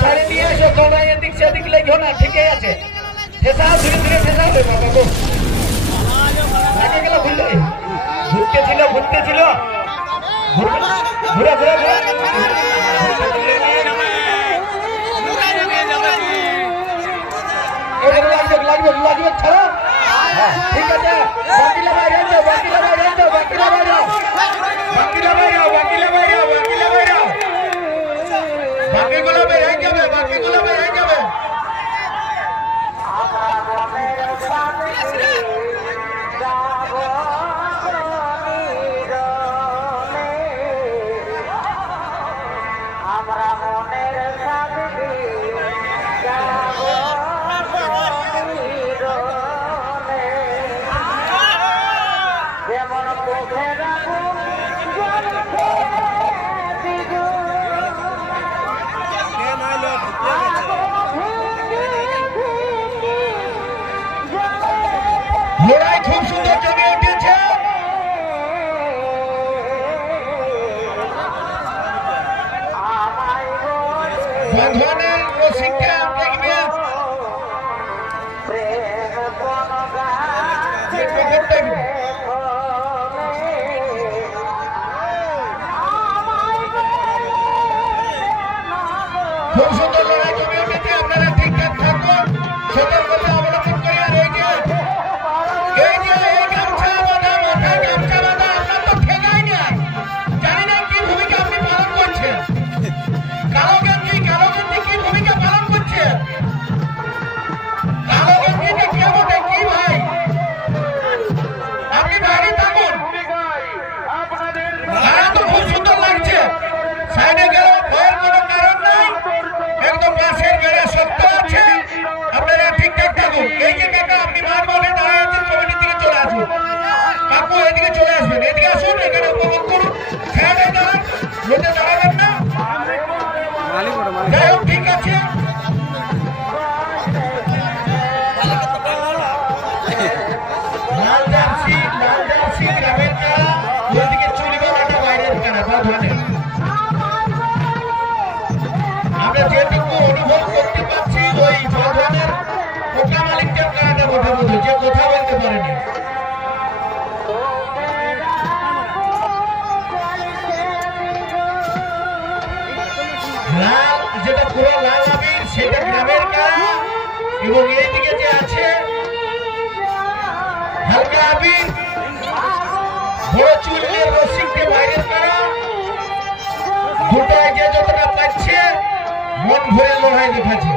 ছাড়ি নিয়ে এসো, তোমরা এদিক সেদিক লেখো না, ঠিকই আছে। ঠেসাও, ধীরে ধীরে ঠেসাও দেবো বাবু। আগে গেল ঘুরতে ছিল, ঘুরতে ছিল, ঘুরে ঘুরে ঘুরে লাগবে লাগবে ছাড়ো। ঠিক আছে, বাকিলা বাইরে যাও, বাকিলা বাইরে যাও, বাকিলা বাইরে যাও, বাকিলা বাইরে যাও, বাকিলা বাইরে যাও, বাকিলা বাইরে যাও, বাকিগুলো বেরিয়ে যাবে, বাকিগুলো বেরিয়ে যাবে। লড়াই খুব সুন্দর জমে উঠেছে। বাঁধনের রসিকটা দেখবে, খুব সুন্দর লড়াই জমে উঠেছে। আপনারা ঠিকঠাক থাকুন, সতর্কতা অবলম্বন করে। আর এই যে এই গামছা বাঁধা, মাথায় গামছা বাঁধা, আপনার তো ঠেকাই না, জানি না কি ভূমিকা আপনি পালন করছেন। কালো গেঞ্জি কি ভূমিকা পালন করছে? কালো গেঞ্জিটা কে বটে কি ভাই? আপনি বাইরে থাকুন। ভাড়া তো খুব সুন্দর লাগছে। সাইডে গেল, ভয়ের কোনো কারণ নাই, একদম পাশের বেড়ে সত্য আছে। আপনারা ঠিকঠাক থাকুন। এই যে কাকা আপনি মাঠ বলে দাঁড়িয়ে আছেন, কমিটি থেকে চলে আসুন। কাকু এদিকে চলে আসবেন, এদিকে আসুন, এখানে উপভোগ করুন। সাইডে দাঁড়ান, রোদে দাঁড়াবেন না। যাই হোক, ঠিক আছে। লাল জার্সি গ্রামের কারা, ওইদিকে চুরিগলাটা বাইরের কারা, বাঁধনের। আমরা যেটুকু অনুভব করতে পারছি, ওই বাঁধনের কোটা মালিকদের কারাটা কথা বলছে, যে কথা বলতে পারেনি। লাল, যেটা পুরো লাল আবির, সেটা গ্রামের কারা, এবং এইদিকে যে আছে হালকা আবির, বড় চুলের রসিককে বাইরের কারা। দুটায় যে যতটা পাচ্ছে, মন ভরে লড়াই দেখাচ্ছে।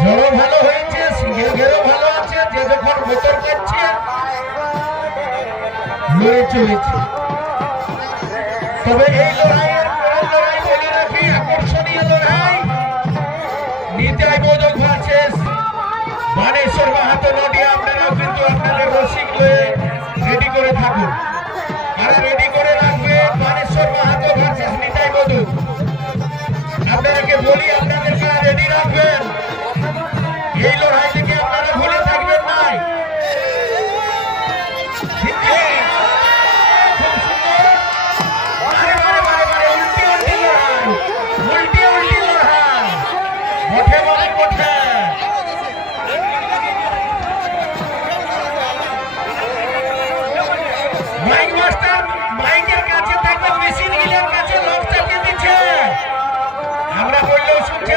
জড়ো ভালো হয়েছে, ঘেরও ভালো আছে, যে যখন মোটর পাচ্ছে লড়ে চলেছে। তবে এই লড়াইয়ের লড়াই বলে রাখি, আকর্ষণীয় লড়াই। নিতাই বোধক ভার্সেস বানেশ্বর মাহাতো নডিয়া। আপনারাও কিন্তু আপনাদের রসিক হয়ে রেডি করে থাকুন। আর রেডি করে রাখবে বানেশ্বর মাহাতো ভার্সেস নিতাই বোধক। আপনাদেরকে বলি, আপনাদেরকে রেডি রাখবেন। এই লড়াই থেকে আপনারা ভুলে থাকবেন নাই। মাইক মাস্টার মাইকের কাছে থাকবে, মেশিন গিলের কাছে লোক চাপিয়ে দিচ্ছে। আমরা বললেও শুনছে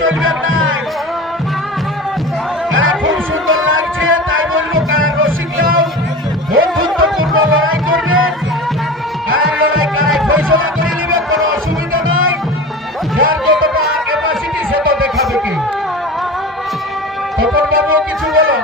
চলবে না। খুব সুন্দর লাগছে, তাই বলবো রসিকরাও বন্ধুত্বপূর্ণ লড়াই করবেন। লড়াই কারাই ফয়সলা করে নেবে, কোনো অসুবিধা নাই। যার যতটা ক্যাপাসিটি সে তো দেখাবে কি। তপন বাবু কিছু বলো।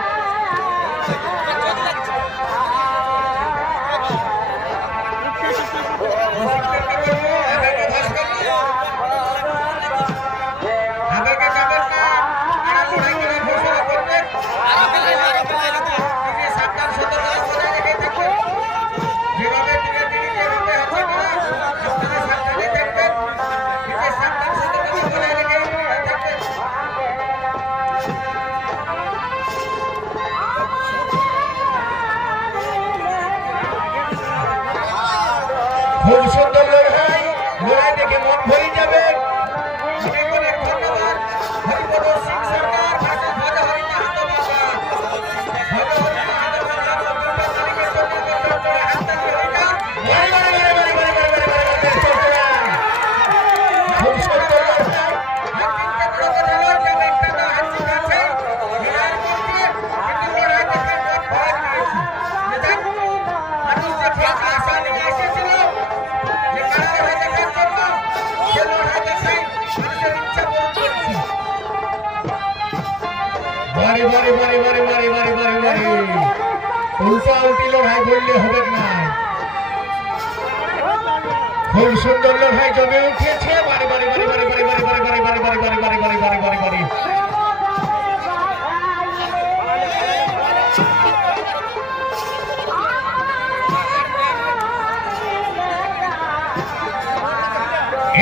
খুব সুন্দর লড়াই, লড়াই দেখে মন ভরে যাবে। অনেক ধন্যবাদ হরিপদ সিং সরকার, খুব সুন্দর উল্টা উল্টি লড়াই বললে হবে না। খুব সুন্দর লড়াই জমে উঠেছে। বারে বারে বারে বারে বারে বারে বারে বারে বারে বারে বারে বারে বারে বারে বারে বারে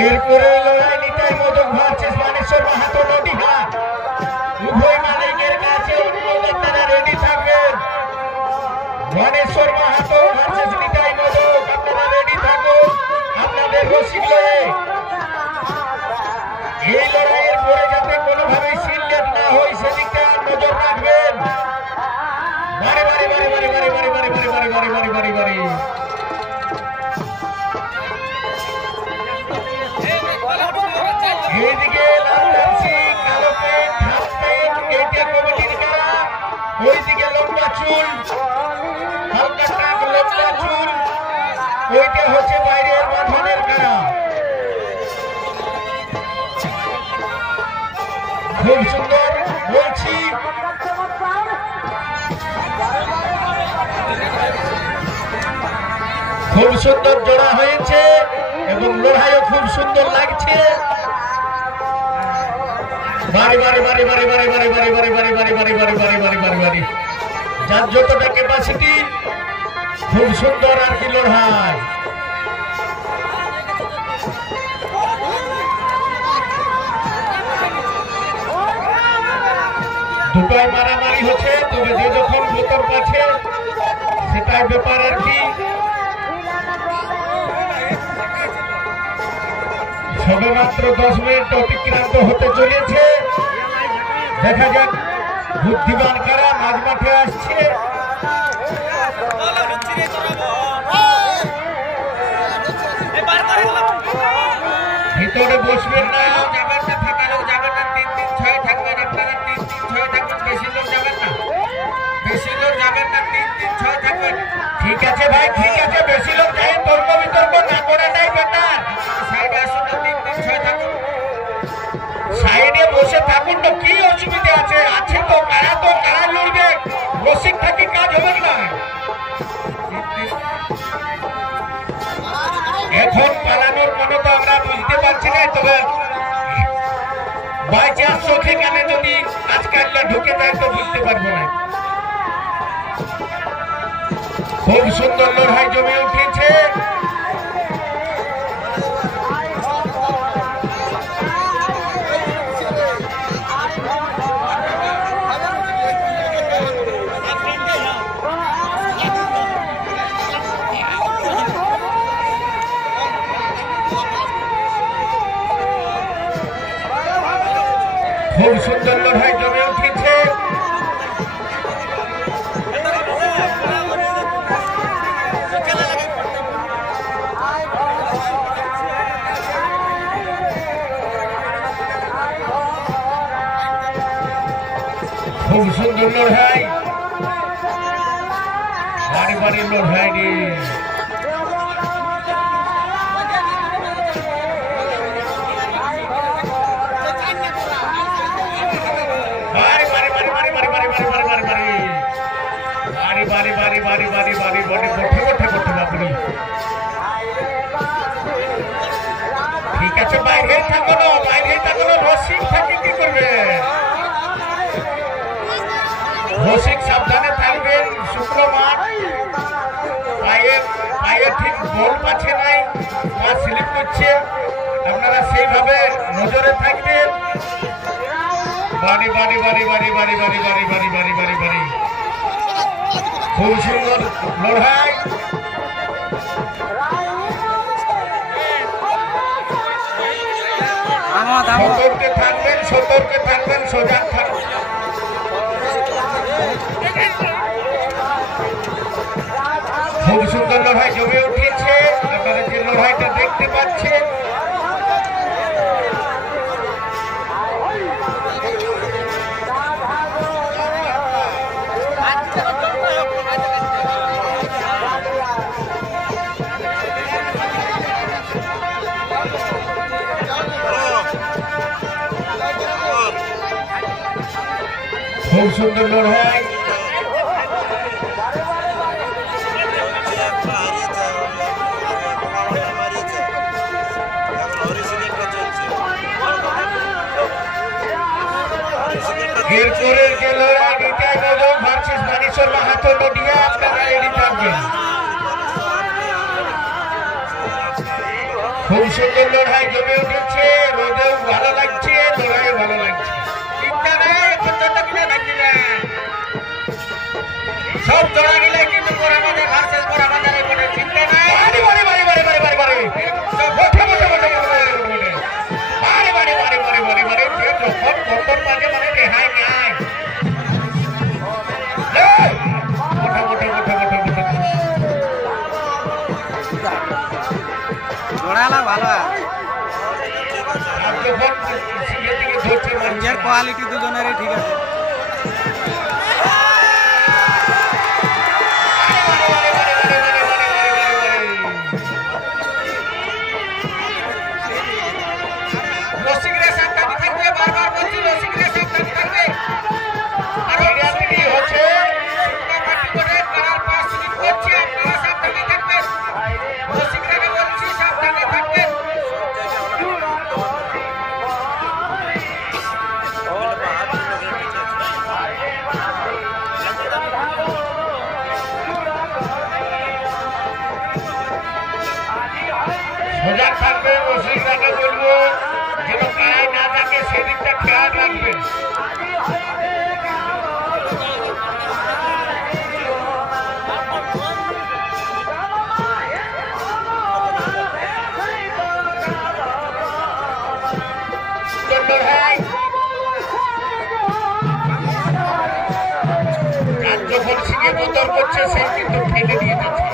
এরপরে লড়াই নিতাই মদক ভার্সেস মানেশ্বর মাহাতো নদীহা। উভয় মালিকের কাছে তারা রেডি থাকবেন। মানেশ্বর মাহাতো ভার্সেস নিতাই মদক, আপনারা রেডি থাকুন আপনাদের রসিক লয়ে। এই লড়াইয়ের পরে যাতে কোনোভাবে সিলেট না হয় সেদিকটা নজর রাখবেন। বারে বারে বারে বারে বারে বারে বারে বারে বারে বারে বারে বারে বারে এইদিকে লাল জার্সি, কালো পেট, হাফ পেট, এইটা কমিটির কারা। ওইদিকে লম্বা চুল, হালকা টাক লম্বা চুল, ওইটা হচ্ছে বাইরের বাঁধনের কারা। খুব সুন্দর বলছি, খুব সুন্দর জোড়া হয়েছে এবং লড়াইও খুব সুন্দর লাগছে। বারে বারে বারে বারে বারে বারে বারে বারে বারে বারে বারে বারে বারে বারে বারে বারে যার যতটা ক্যাপাসিটি, খুব সুন্দর আর কি লড়াই। দুটোই মারামারি হচ্ছে, তবে যে যখন ভেতর কাছে সেটাই ব্যাপার আর কি। সবে মাত্র 10 মিনিট অতিক্রান্ত হতে চলেছে। দেখা যাক বুদ্ধিমান কারা মাঝ মাঠে আসছে। ভিতরে বসবেন না, যাবেন না, ফাঁকা লোক যাবেন না, 3-3-6 থাকবেন আপনারা, 3-3-6 থাকবেন, বেশি লোক যাবেন না, বেশি লোক যাবেন না, 3-3-6 থাকবেন। ঠিক আছে ভাই, ঠিক আছে, বেশি লোক যাই, তর্ক বিতর্ক না করে নাই বেটা। সাইডে আসুন, 3-3-6 থাকুন, সাইডে বসে থাকুন না, কি অসুবিধা আছে? আছে তো কারা লড়বে, রসিক থাকি কাজ হবে না। এখন পালানোর কোনো তো আমরা বুঝতে পারছি না, তবে বাই চান্স সেখানে যদি আজকাল ঢুকে যায় তো বুঝতে পারবো না। খুব সুন্দর লড়াই জমে উঠেছে। খুব সুন্দর লড়াই জমে উঠেছে। খুব সুন্দর লড়াই, বাড়ি বাড়ি লড়াই রে। ঠিক আছে, বাইরে থাকো না, বাইরে থাকো না, রসিক থাকে কি করবে? রসিক সাবধানে থাকবেন, শুক্র মাঠ, পায়ে ঠিক বল পাচ্ছে নাই, পা স্লিপ করছে, আপনারা সেইভাবে নজরে থাকবেন। বাড়ি বাড়ি বাড়ি বাড়ি বাড়ি বাড়ি বাড়ি বাড়ি বাড়ি বাড়ি বাড়ি খুব সুন্দর লড়াই। সতর্কে থাকবেন, সতর্কে থাকবেন, সজাগ থাকবেন। খুব সুন্দর লড়াই জমে উঠেছে, আপনারা যে লড়াইটা দেখতে পাচ্ছেন। খুব সুন্দর লড়াই, এরপরের যে লড়াই নিতাই মোদক ভার্সেস মানিশ্বর মাহাতো নদিয়া, আপনারা রেডি থাকবেন। খুব সুন্দর লড়াই জমে উঠেছে, রোদেও ভালো লাগছে, লড়াইও ভালো লাগছে। সব জোড়া গেলে কিন্তু গোড়াবাজার ভার্সেস গোড়াবাজারের কোনো চিন্তা নাই। বাড়ি বাড়ি বাড়ি বাড়ি বাড়ি বাড়ি বাড়ি বসে বসে বসে বাড়ি বাড়ি বাড়ি বাড়ি বাড়ি বাড়ি যখন বর্তর মাঝে মানে রেহাই নাই। কোয়ালিটি দুজনেরই ঠিক আছে। সজাগ থাকবেন, রসিকদাকে বলবো যেন গায়ে না থাকে সেদিকটা খেয়াল রাখবেন। যখন সিংহে বদল করছে সে কিন্তু ফেলে দিয়ে যাচ্ছে।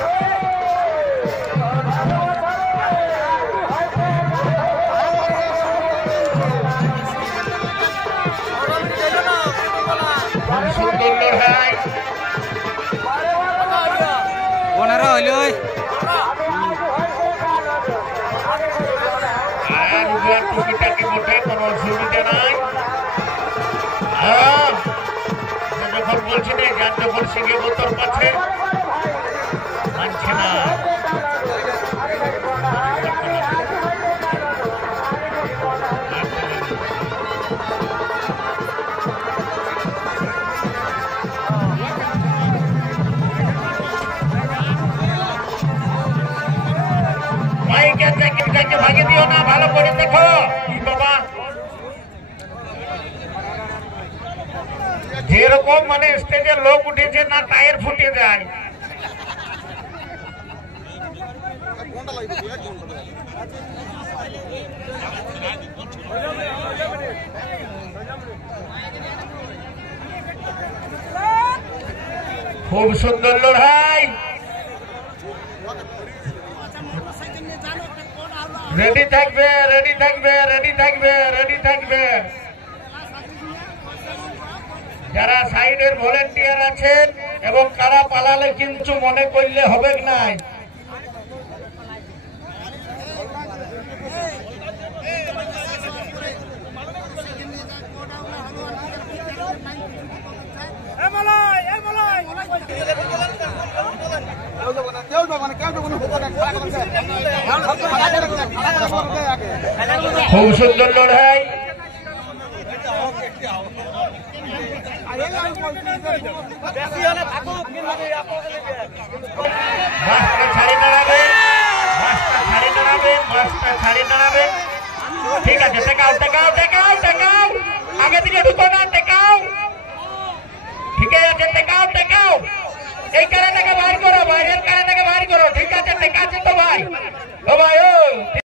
সুন্দর লড়াই, 15 হইল টুকিটাকে মোটে কোনো অসুবিধা নাই। যখন বলছি না যার যখন সিংহে বোতর পাচ্ছে মানছে না। ভাগে দিও না, ভালো করে দেখো বাবা। যেরকম মানে স্টেজে লোক উঠেছে না টায়ার ফুটে যায়। খুব সুন্দর লড়াই, রেডি থাকবে, রেডি থাকবে, রেডি থাকবে, রেডি থাকবে। যারা সাইডের ভলেন্টিয়ার আছেন এবং কারা পালালে কিন্তু মনে করলে হবে নাই। খুব সুন্দর লড়াই। মাছটা ছাড়ি দাঁড়াবেন, মাছটা ছাড়ি দাঁড়াবেন, মাছটা ছাড়ি দাঁড়াবেন। ঠিক আছে, টেকাও টেকাও টেকাও টেকাও, আগে দিকে ঢুকো না, টেকাও। ঠিক আছে, টেকাও টেকাও, এই কারেন্টটাকে বাইর করো, বাইরের কারেন্টটাকে বাইর করো। ঠিক আছে, টেকাচ্ছে তো ভাই, ও ভাই ও।